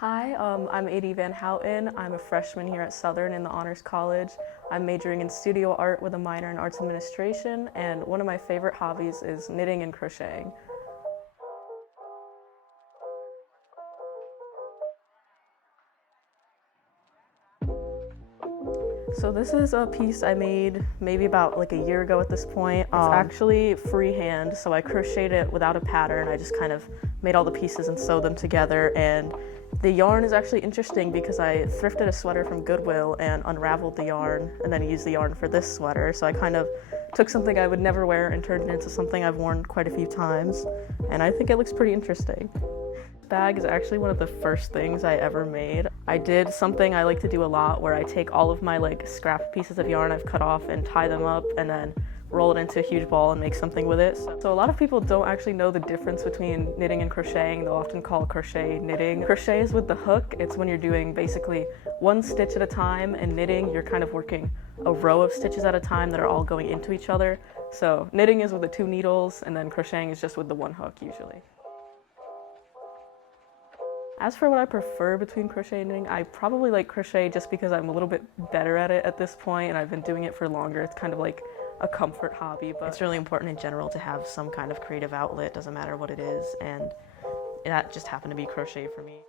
Hi, I'm Aedy VanHouten. I'm a freshman here at Southern in the Honors College. I'm majoring in studio art with a minor in arts administration, and one of my favorite hobbies is knitting and crocheting. So this is a piece I made maybe about like a year ago at this point. It's actually freehand, so I crocheted it without a pattern. I just kind of made all the pieces and sewed them together, and the yarn is actually interesting because I thrifted a sweater from Goodwill and unraveled the yarn and then used the yarn for this sweater. So I kind of took something I would never wear and turned it into something I've worn quite a few times, and I think it looks pretty interesting. Bag is actually one of the first things I ever made. I did something I like to do a lot where I take all of my scrap pieces of yarn I've cut off and tie them up and then roll it into a huge ball and make something with it. So a lot of people don't actually know the difference between knitting and crocheting. They'll often call crochet knitting. Crochet is with the hook. It's when you're doing basically one stitch at a time, and knitting, you're kind of working a row of stitches at a time that are all going into each other. So knitting is with the two needles, and then crocheting is just with the one hook usually. As for what I prefer between crochet and knitting, I probably like crochet just because I'm a little bit better at it at this point and I've been doing it for longer. It's kind of like a comfort hobby, but it's really important in general to have some kind of creative outlet, doesn't matter what it is, and that just happened to be crochet for me.